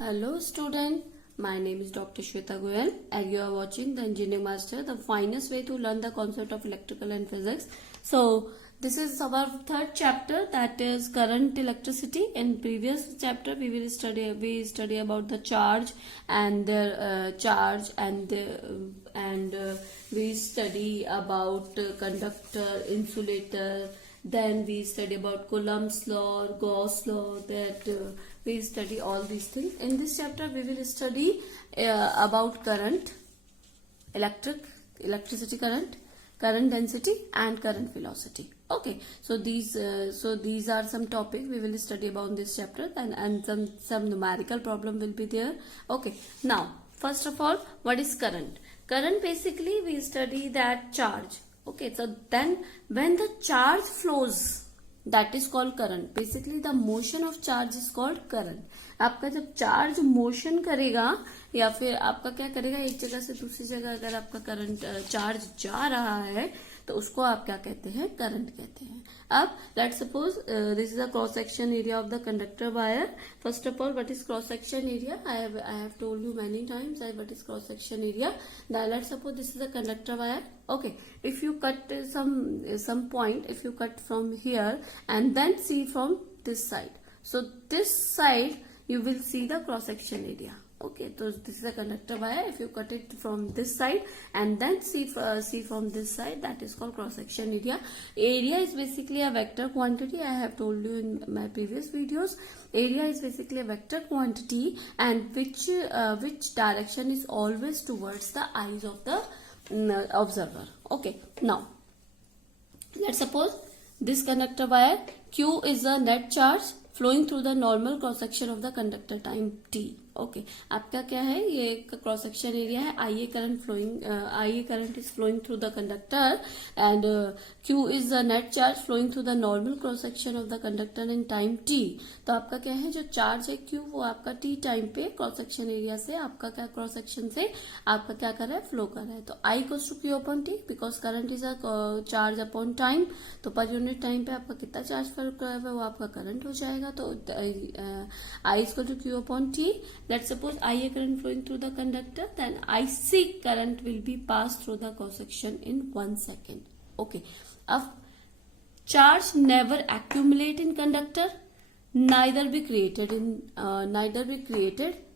Hello student, my name is Dr. Shweta Goyal and you are watching the Engineering Master, the finest way to learn the concept of electrical and physics. So this is our third chapter, that is current electricity. In previous chapter we study about the charge and their we study about conductor, insulator. Then we study about Coulomb's law, Gauss law, we study all these things. In this chapter we will study about current, electricity current, current density and current velocity. Okay, so these are some topics we will study about in this chapter, and some numerical problem will be there. Okay, now first of all, what is current? Current, basically we study that charge. Okay, so then when the charge flows, that is called current. Basically the motion of charge is called current. आपका जब charge motion करेगा या फिर आपका क्या करेगा, एक जगह से दूसरी जगह अगर आपका करंट चार्ज जा रहा है तो उसको आप क्या कहते हैं, करंट कहते हैं. अब let suppose this is a cross section area of the conductor wire. First of all, what is cross section area? I have told you many times what is cross section area. Let suppose this is a conductor wire. Okay, if you cut some point, if you cut from here and then see from this side, so this side you will see the cross section area. Okay, so this is a conductor wire. If you cut it from this side and then see from this side, that is called cross section area. Area is basically a vector quantity. I have told you in my previous videos. Area is basically a vector quantity, and which direction is always towards the eyes of the observer. Okay, now let's suppose this conductor wire Q is a net charge flowing through the normal cross section of the conductor time t. Okay, आपका क्या है, ये cross section area है. IA current is flowing through the conductor and Q is the net charge flowing through the normal cross section of the conductor in time t. तो आपका क्या है, जो चार्ज है Q वो आपका t टाइम पे क्रॉस सेक्शन एरिया से आपका क्या क्रॉस सेक्शन से आपका क्या कर रहा है, फ्लो कर रहा है. तो I equals to Q upon t, because current is a charge upon time. तो पर यूनिट टाइम पे आपका कितना चार्ज फर्क कर रहा है वो आपका करंट हो जाएगा. तो I equal to Q upon t. Let's suppose IA current flowing through the conductor, then IC current will be passed through the cross section in 1 second. Okay. अब charge never accumulate in conductor, neither be created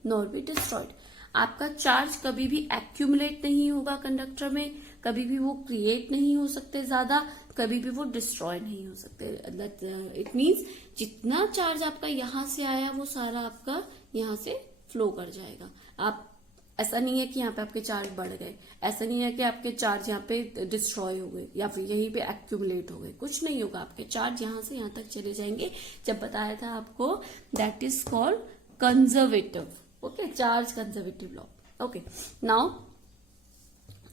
nor be destroyed. आपका charge कभी भी accumulate नहीं होगा conductor में, कभी भी वो क्रिएट नहीं हो सकते ज्यादा, कभी भी वो डिस्ट्रॉय नहीं हो सकते. इट मीन्स जितना चार्ज आपका यहाँ से आया वो सारा आपका यहाँ से फ्लो कर जाएगा. आप ऐसा नहीं है कि यहाँ पे आपके चार्ज बढ़ गए, ऐसा नहीं है कि आपके चार्ज यहाँ पे डिस्ट्रॉय हो गए या फिर यहीं पे एक्यूमुलेट हो गए. कुछ नहीं होगा, आपके चार्ज यहाँ से यहाँ तक चले जाएंगे. जब बताया था आपको, that is called conservative. Okay, charge conservative law. Okay, now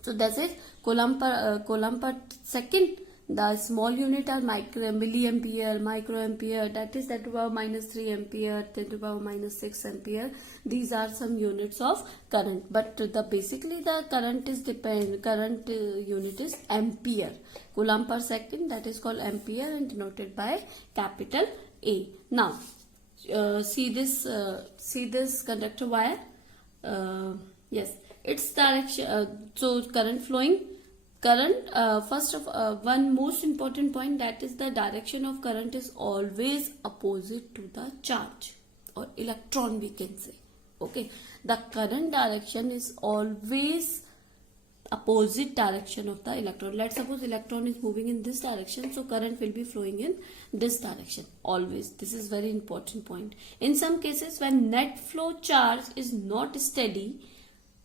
so this is Coulomb per second. The small unit are milliampere, microampere, that is 10 to the power minus 3 ampere, 10 to the power minus 6 ampere. These are some units of current, but basically the current unit is ampere. Coulomb per second, that is called ampere and denoted by capital A. Now see this conductor wire. Yes, its direction, so current flowing. First of one most important point, that is the direction of current is always opposite to the charge or electron, we can say. Okay, the current direction is always opposite direction of the electron. Let's suppose electron is moving in this direction, so current will be flowing in this direction always. This is very important point. In some cases, when net flow charge is not steady,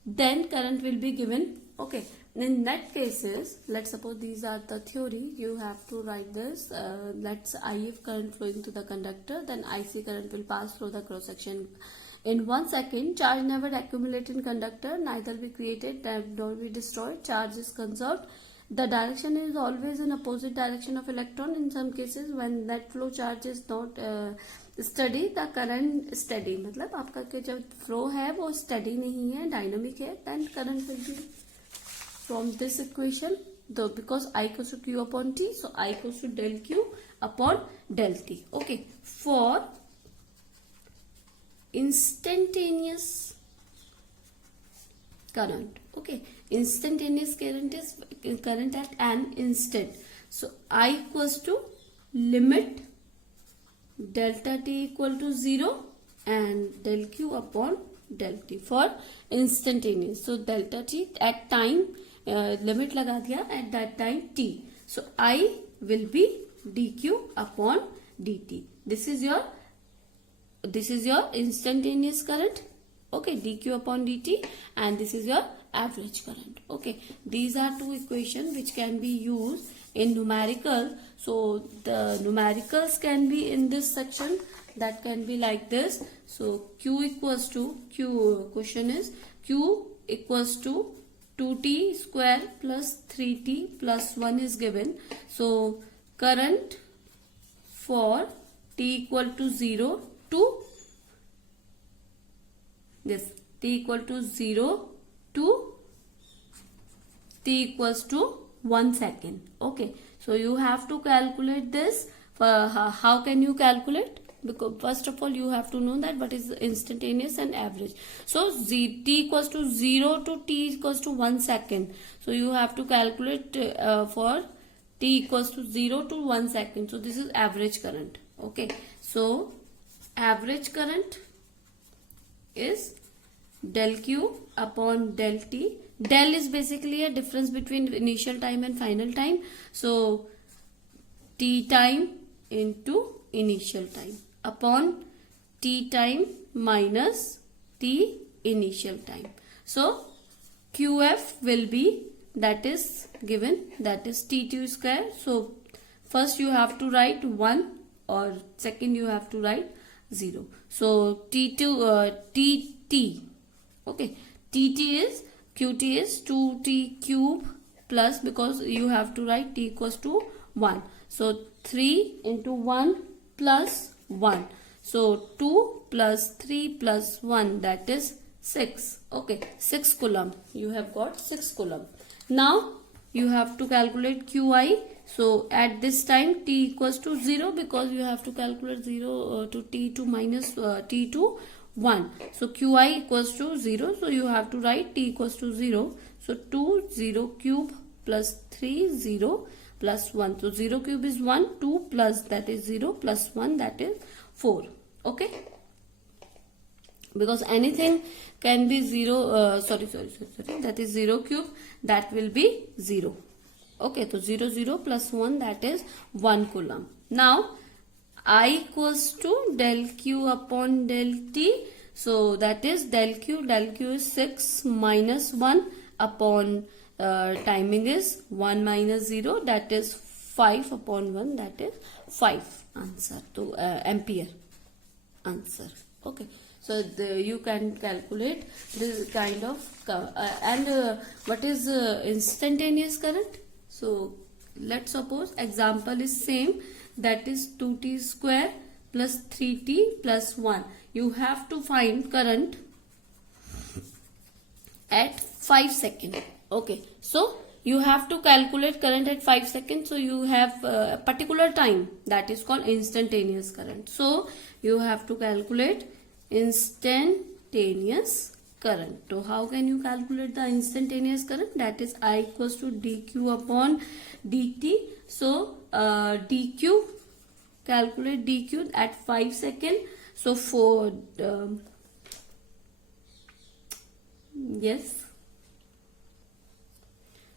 then current will be given. Okay, in net cases, let's suppose these are the theory, you have to write this. Let's IF current flowing to the conductor, then IC current will pass through the cross section in 1 second. Charge never accumulate in conductor, neither be created nor be destroyed. Charge is conserved. The direction is always in opposite direction of electron. In some cases, when net flow charge is not steady, the current steady, मतलब आपका के जब flow है वो steady नहीं है, dynamic है, then current will be from this equation. though because I equals to Q upon T, so I equals to del Q upon del T. Okay, for instantaneous current. Okay, instantaneous current is current at an instant. So I equals to limit delta t equal to 0 and del q upon del t for instantaneous. So delta t at time limit लगा दिया at that time t. So I will be dq upon dt. This is your instantaneous current. Okay, dq upon dt, and this is your average current. Okay, these are two equations which can be used in numerical. So the numericals can be in this section, that can be like this. So question is q equals to 2t square plus 3t plus 1 is given. So current for t equal to 0 to this, t equal to 0 to t equals to 1 second. Okay, so you have to calculate this. How can you calculate? Because first of all you have to know that what is instantaneous and average. So t equals to 0 to t equals to 1 second. So you have to calculate for t equals to 0 to 1 second. So this is average current. Okay, so average current is del q upon del t. Del is basically a difference between initial time and final time. So t time into initial time upon t time minus t initial time. So qf will be, that is given, that is t2 square. So first you have to write 1 or second you have to write 0. So tt, okay, tt is, qt is 2t cube plus, because you have to write t equals to 1. So 3 into 1 plus 1. So 2 plus 3 plus 1, that is 6. Okay, 6 coulomb. You have got 6 coulomb. Now you have to calculate qi. So at this time t equals to 0, because you have to calculate 0 to t to minus t to 1. So qi equals to 0. So you have to write t equals to 0. So 2 0 cube plus 3 0 plus 1. So 0 cube is 1, 2 plus that is 0 plus 1, that is 4. Okay, because anything can be 0, sorry, that is 0 cube, that will be 0. Okay, so 0 0 plus 1, that is 1 coulomb. Now I equals to del q upon del t. So that is del q is 6 minus 1 upon timing is 1 minus 0, that is 5 upon 1, that is 5 answer to ampere answer. Okay, so you can calculate this kind of and what is instantaneous current. So let's suppose example is same, that is 2t square plus 3t plus 1. You have to find current at 5 seconds. Okay, so you have to calculate current at 5 seconds. So you have a particular time, that is called instantaneous current. So you have to calculate instantaneous current. So how can you calculate the instantaneous current? That is I equals to dq upon dt. So dq, calculate dq at 5 seconds. So for yes,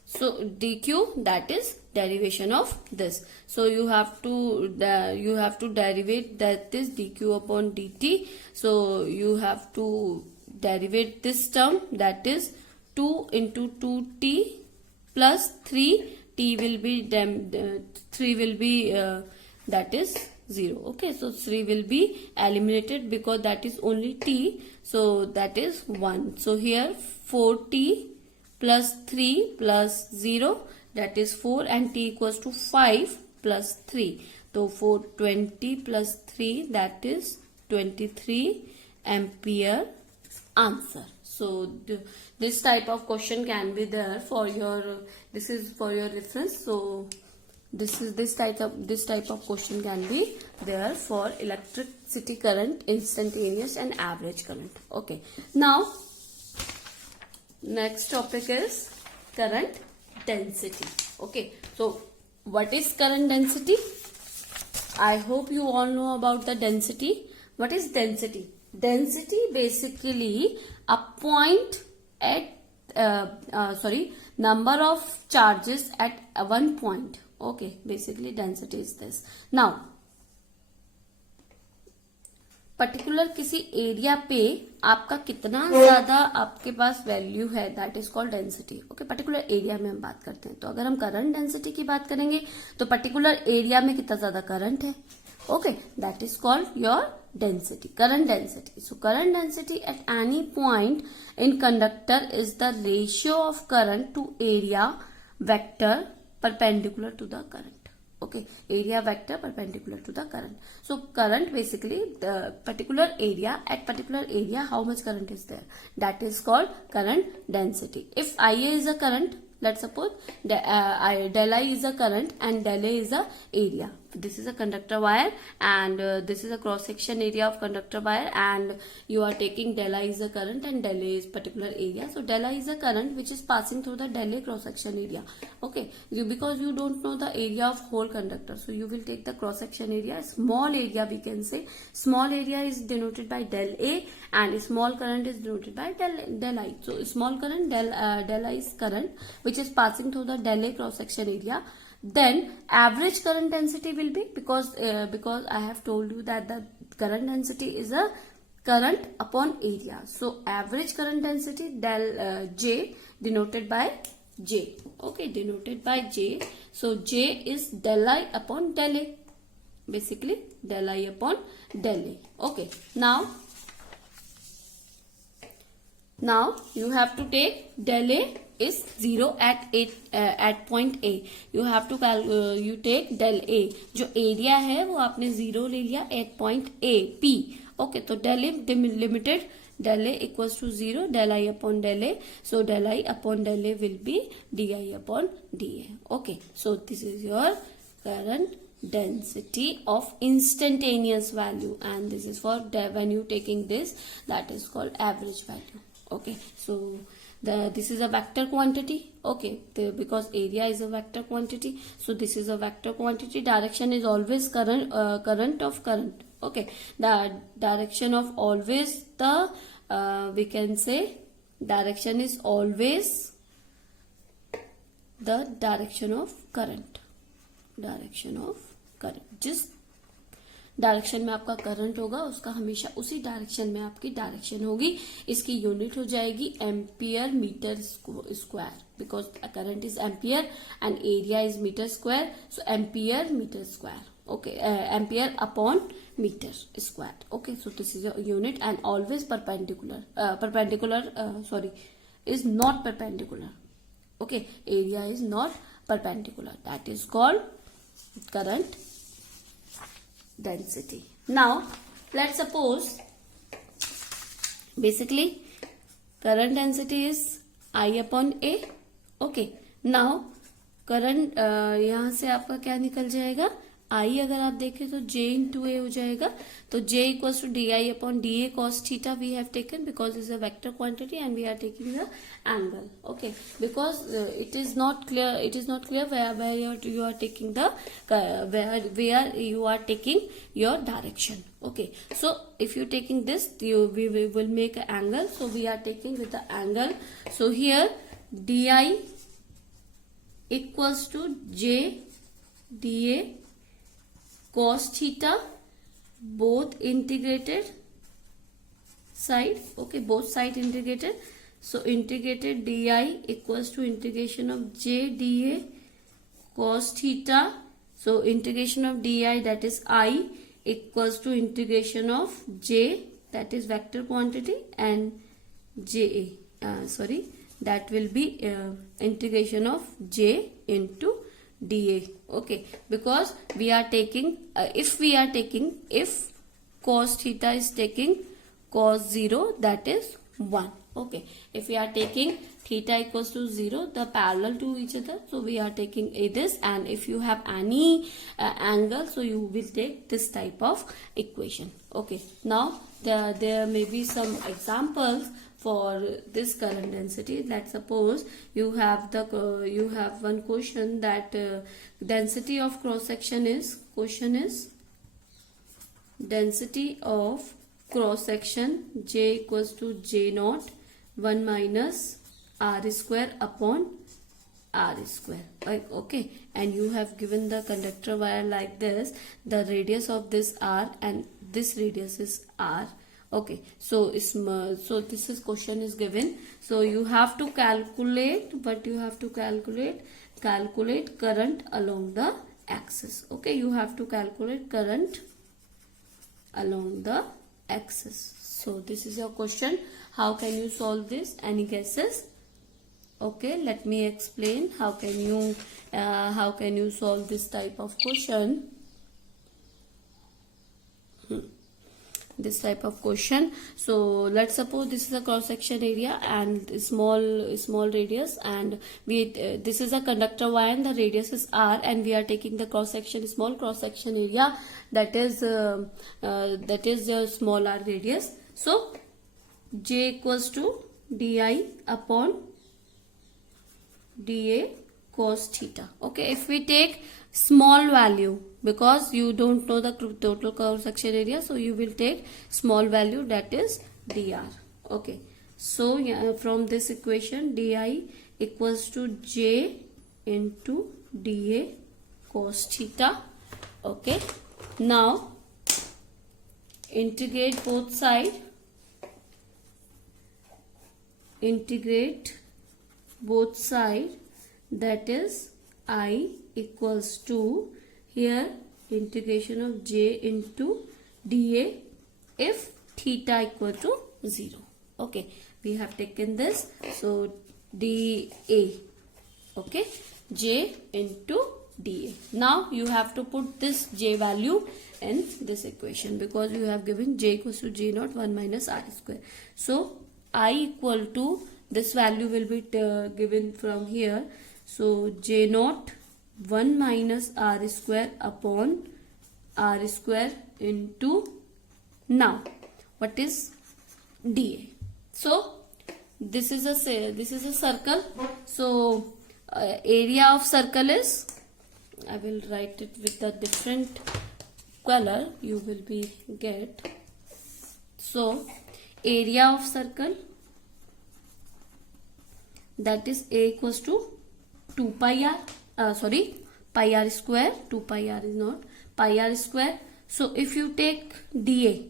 so dq, that is derivation of this. So you have to derivate, that is dq upon dt. So you have to derivate this term, that is 2 into 2t plus 3, t will be 3 will be that is 0. Okay, so 3 will be eliminated because that is only t, so that is 1. So here 4t plus 3 plus 0, that is 4, and t equals to 5 plus 3. So 420 plus 3, that is 23 ampere answer. So this type of question can be there for your, this is for your reference. So this type of question can be there for electricity current, instantaneous and average current. Okay, now next topic is current density. Okay, so what is current density? I hope you all know about the density. What is density? Density basically a point at number of charges at one point. Okay, basically density is this. Now particular किसी area पे आपका कितना ज्यादा आपके पास value है, that is called density. Okay, particular area में हम बात करते हैं. तो अगर हम करंट डेंसिटी की बात करेंगे तो पर्टिकुलर एरिया में कितना ज्यादा करंट है. Okay, that is called your density, current density. So current density at any point in conductor is the ratio of current to area vector perpendicular to the current. Okay, area vector perpendicular to the current. So current basically the particular area, at particular area how much current is there, that is called current density. If Ia is a current, let's suppose del I is a current and del A is a area. This is a conductor wire and this is a cross section area of conductor wire, and you are taking del I is a current and del A is particular area. So del I is a current which is passing through the del A cross section area. Okay, because you don't know the area of whole conductor, so you will take the cross section area, small area we can say. Small area is denoted by del A and small current is denoted by del I. So small current del I is current which is passing through the del A cross section area. Then average current density will be, because I have told you that the current density is a current upon area. So average current density del J denoted by J. Okay, denoted by J. So J is del I upon del A. Basically del I upon del A. Okay, now you have to take del A is 0 at point A. You have to you take del A. जो area है वो आपने 0 ले लिया at point A P. Okay, तो del A limited, del A equals to 0, del I upon del A. So del I upon del A will be di upon dA. Okay, so this is your current density of instantaneous value, and this is for when you taking this, that is called average value. Okay, so this is a vector quantity. Okay, because area is a vector quantity, so this is a vector quantity. Direction is always current of current. Okay, the direction of always the we can say direction is always the direction of current. जिस direction में आपका current होगा उसका हमेशा उसी direction में आपकी direction होगी. इसकी यूनिट हो जाएगी ampere metre square, because current is ampere and area is metre square. So ampere metre square. Okay, ampere upon metre square. Okay, so this is your unit and always perpendicular is not perpendicular. Okay, area is not perpendicular. That is called current density. Now let's suppose basically current density is I upon A. Okay, now current यहाँ से आपका क्या निकल जाएगा, I अगर आप देखें तो J into A हो जाएगा. तो J equals to di upon dA cos theta we have taken because it's a vector quantity and we are taking the angle. Okay, because it is not clear where you are taking the where you are taking your direction. Okay, so if you taking this, we will make an angle. So we are taking with the angle. So here di equals to J dA cos theta, both integrated side. Okay, both side integrated. So integrated di equals to integration of J dA cos theta. So integration of di, that is I, equals to integration of J, that is vector quantity, and J that will be integration of J into dA. Okay, because we are taking if cos theta is taking cos 0, that is 1. Okay, if we are taking theta equals to 0, the parallel to each other, so we are taking this, and if you have any angle, so you will take this type of equation. Okay, now there may be some examples for this current density. Let's suppose you have one question that density of cross section is, density of cross section J equals to J naught 1 minus R square upon R square. Okay, and you have given the conductor wire like this, the radius of this R and this radius is R. Okay, so this is question is given, so you have to calculate, calculate current along the axis. Okay, you have to calculate current along the axis. So this is your question. How can you solve this? Any guesses? Okay, let me explain how can you solve this type of question. This type of question. So let's suppose this is a cross section area and small radius, and this is a conductor wire and the radius is R, and we are taking the small cross section area, that is the small r radius. So J equals to di upon dA cos theta. Okay, if we take small value, because you don't know the total cross section area, so you will take small value, that is dr. Okay, so from this equation di equals to J into dA cos theta. Okay, now integrate both sides, that is I equals to, here integration of J into dA if theta equal to 0. Okay, we have taken this, so dA, okay, J into dA. Now you have to put this J value in this equation, because you have given J equals to J naught 1 minus R square. So I equal to, this value will be given from here, so J naught 1 minus R square upon R square into, now what is dA. So this is a circle, so area of circle is, I will write it with a different color, you will be get. So area of circle, that is A equals to 2 pi r, pi r square, 2 pi r is not, pi r square. So if you take dA,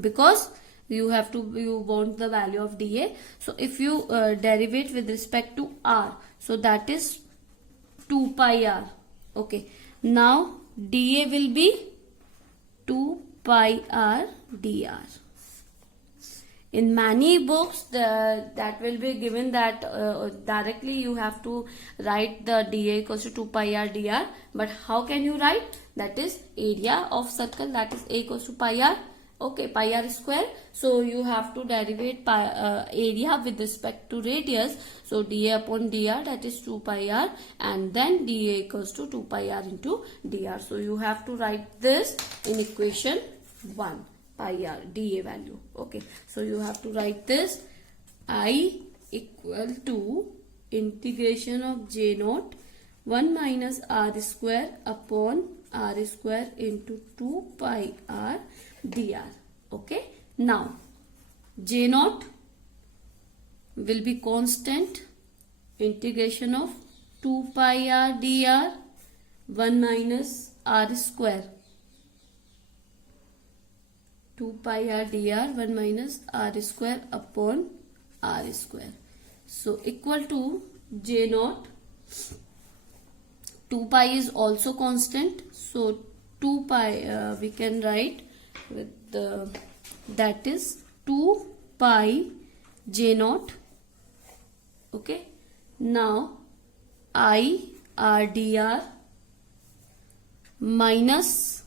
because you want the value of dA, so if you derivate with respect to r, so that is 2 pi r. Okay, now dA will be 2 pi r dr. In many books, that will be given that directly you have to write the dA equals to 2 pi r dr. But how can you write? That is area of circle, that is A equals to pi r. Okay, pi r square. So you have to derivate area with respect to radius. So dA upon dr, that is 2 pi r, and then dA equals to 2 pi r into dr. So you have to write this in equation 1. Pi r dA value. Okay, so you have to write this, I equal to integration of J naught 1 minus R square upon R square into 2 pi r dr. Okay, now J naught will be constant, integration of 2 pi r dr 1 minus R square, 2 pi r dr 1 minus R square upon R square. So equal to J naught, 2 pi is also constant, so 2 pi we can write with that is 2 pi J naught. Okay, now I r dr minus,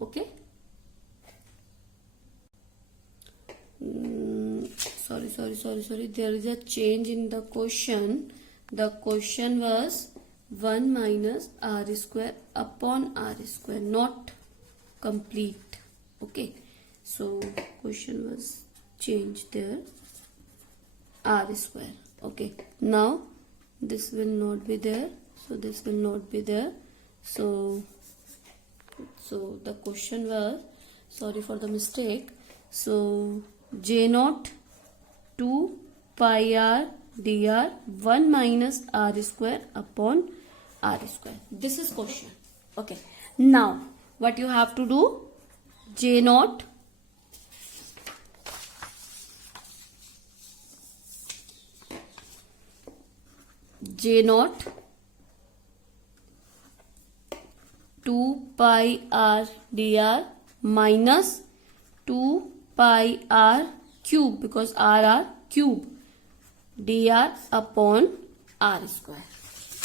okay, sorry, there is a change in the question. The question was 1 minus r square upon r square, not complete. Okay, so question was changed there, r square. Okay, now this will not be there, so this will not be there. So the question was, sorry for the mistake, so j naught 2 pi r dr 1 minus r square upon r square. This is question. Okay, now what you have to do, j naught j naught 2 pi r dr minus 2 pi r cube, because r cube, dr upon r square.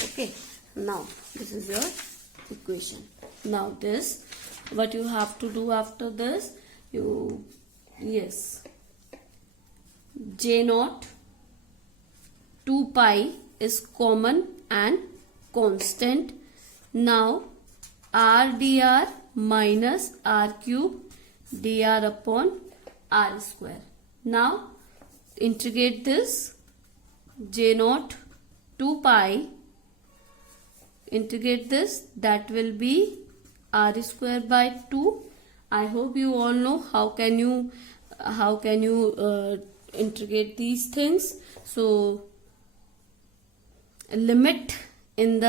Okay, now this is your equation. Now this, what you have to do after this, j naught 2 pi is common and constant. Now r dr minus r cube dr upon r square. Now integrate this, j naught 2 pi, integrate this, that will be r square by 2. I hope you all know how can you integrate these things. So limit in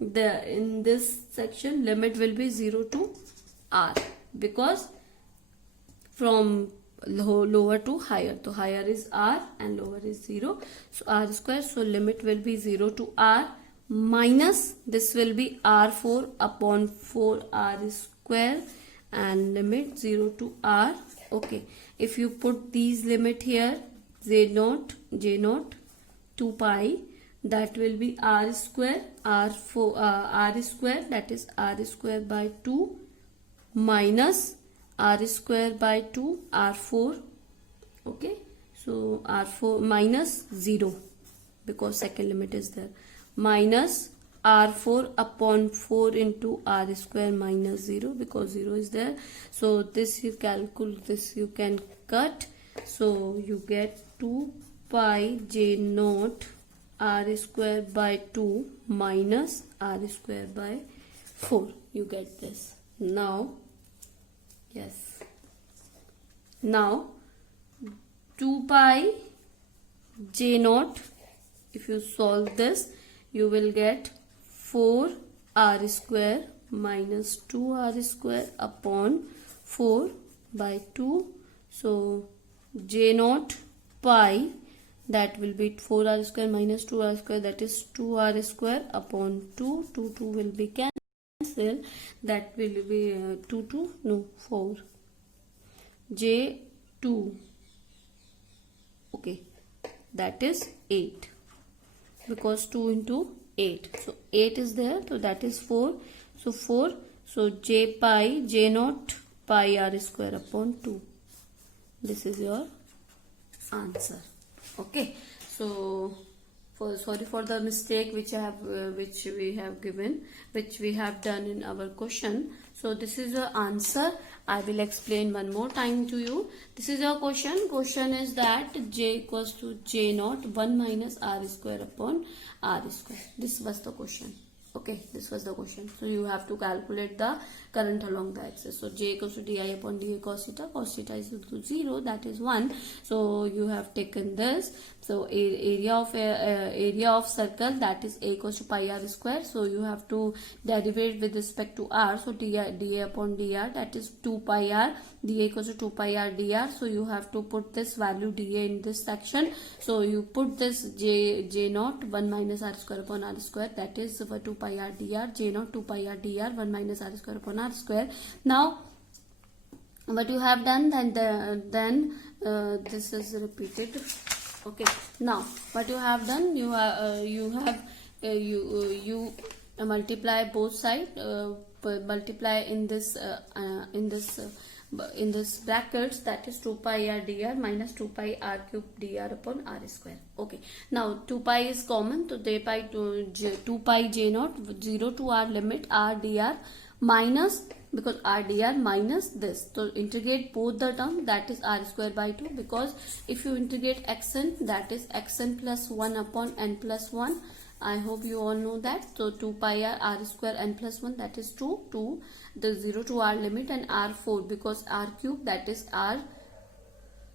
in this section, limit will be 0 to r, because from lower to higher, so higher is r and lower is 0, so r square, so limit will be 0 to r minus this will be r4 upon 4r square, and limit 0 to r. Okay, if you put these limit here, j naught 2 pi, that will be r square, r square, that is r square by 2 minus r square by 2 r4. Okay, so r4 minus 0, because second limit is there, minus r4 upon 4 into r square minus 0, because 0 is there. So this you calculate, this you can cut, so you get 2 pi j naught r square by 2 minus r square by 4. You get this. Now, yes, now 2 pi j naught, if you solve this, you will get 4 r square minus 2 r square upon 4 by 2. So j naught pi, that will be 4r square minus 2r square, that is 2r square upon 2. 2 will be cancelled, that will be 4 j2. Okay, that is 8, because 2 into 8, so 8 is there, so that is 4, so 4, so j naught pi r square upon 2. This is your answer. Okay, so sorry for the mistake which we have done in our question. So this is your answer. I will explain one more time to you. This is your question. Question is that j equals to j naught 1 minus r square upon r square. This was the question. Okay, this was the question. So you have to calculate the current along the axis. So j equals to di upon dA cos theta is equal to 0, that is 1. So you have taken this. So area of circle, that is a equals to pi r square. So you have to derivate with respect to r. So dA upon dr, that is 2 pi r, dA equals to 2 pi r dr. So you have to put this value dA in this section. So you put this j naught 1 minus r square upon r square, that is 2 pi r dr, j naught 2 pi r dr 1 minus r square upon r square. Now what you have done, then this is repeated. Okay, now what you have done, you multiply both sides, multiply in this in this brackets, that is 2 pi r dr minus 2 pi r cube dr upon r square. Okay, now 2 pi is common, so 2 pi j naught 0 to r limit r dr minus, because r dr minus this, so integrate both the term, that is r square by 2, because if you integrate xn, that is xn plus 1 upon n plus 1. I hope you all know that. So 2 pi r square n plus 1, that is 2 to the 0 to r limit, and r4, because r cube, that is r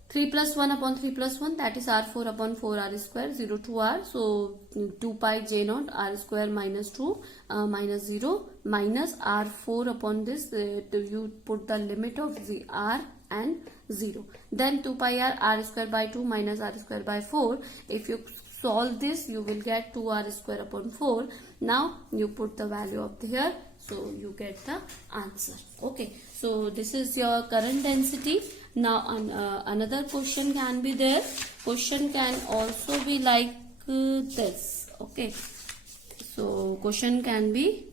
3 plus 1 upon 3 plus 1, that is r4 upon 4 r square, 0 to r. So 2 pi j naught r square minus 2 minus 0 minus r4 upon this, you put the limit of the r and 0. Then 2 pi r square by 2 minus r square by 4. If you solve this, you will get 2r square upon 4. Now you put the value of here, so you get the answer. Okay, so this is your current density. Now another question can be there. Question can also be like this. Okay, so question can be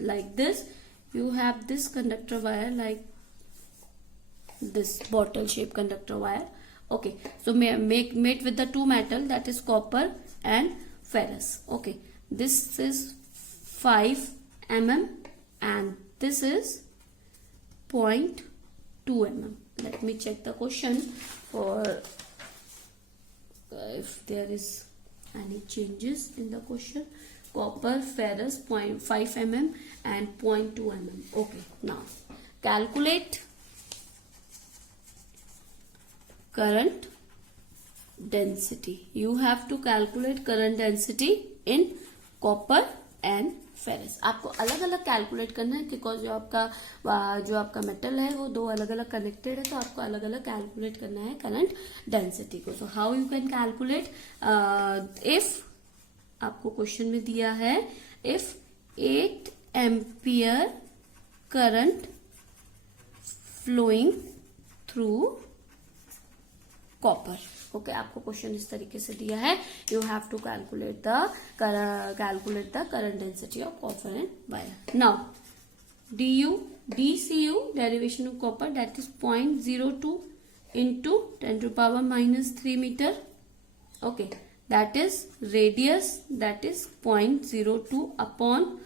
like this. You have this conductor wire, like this bottle shaped conductor wire. Okay, so made with the two metal, that is copper and ferrous. Okay, this is 5 mm and this is 0.2 mm. Let me check the question for if there is any changes in the question. Copper, ferrous, 0.5 mm and 0.2 mm. Okay, now calculate current density. You have to calculate current density in copper and ferrous. आपको अलग अलग calculate करना है, because जो आपका metal है वो दो अलग अलग कनेक्टेड है, तो आपको अलग अलग कैलकुलेट करना है करंट डेंसिटी को. So how you can calculate, if आपको क्वेश्चन में दिया है if 8 ampere current flowing through copper. Okay, आपको क्वेश्चन इस तरीके से दिया है. You have to calculate the current density of copper and wire. Now DCU derivation of copper, that is 0.02 into 10 to power minus 3 meter. Okay, that is radius, that is 0.02 upon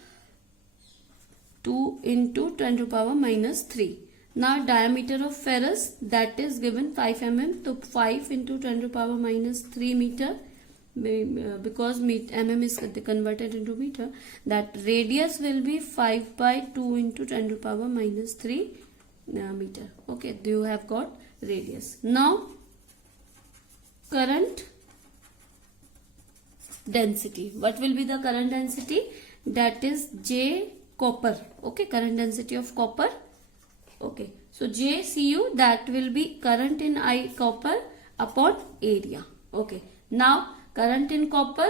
2 into 10 to power minus 3. Now diameter of ferrous, that is given 5 mm, so 5 into 10 to power minus 3 meter, because mm is converted into meter, that radius will be 5 by 2 into 10 to power minus 3 meter. Okay, you have got radius. Now current density, what will be the current density? That is J copper. Okay, current density of copper. Okay, so JCU, that will be current in I copper upon area. Okay, now current in copper,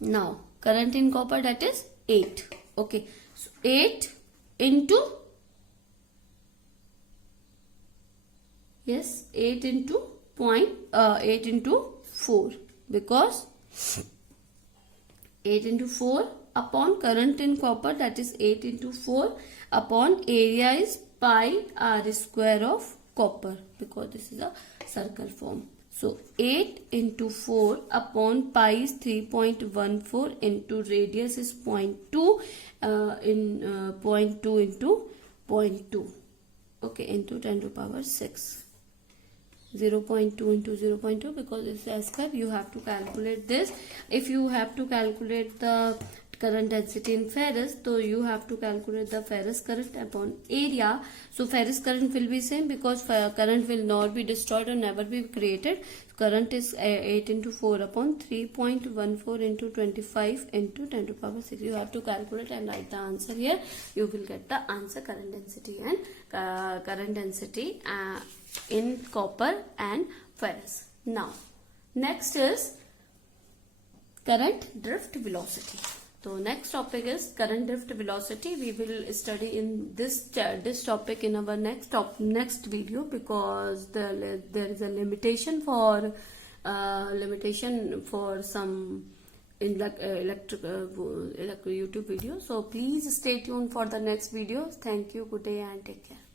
now current in copper, that is 8. Okay, so 8 into 8 into 4, because 8 into 4 upon current in copper, that is 8 into 4 upon area is pi r square of copper, because this is a circle form. So 8 into 4 upon pi is 3.14 into radius is 0.2 0.2 into 0.2. Okay, into 10 to power 6. 0.2 into 0.2, because it's S curve. You have to calculate this. If you have to calculate the current density in ferrous, so you have to calculate the ferrous current upon area. So ferrous current will be same, because current will not be destroyed or never be created. Current is 8 into 4 upon 3.14 into 25 into 10 to power 6. You have to calculate and write the answer here. You will get the answer, current density and current density in copper and ferrous. Now next is current drift velocity. So next topic is current drift velocity. We will study in this topic in our next video, because there is a limitation for some in electric YouTube video. So please stay tuned for the next videos. Thank you. Good day and take care.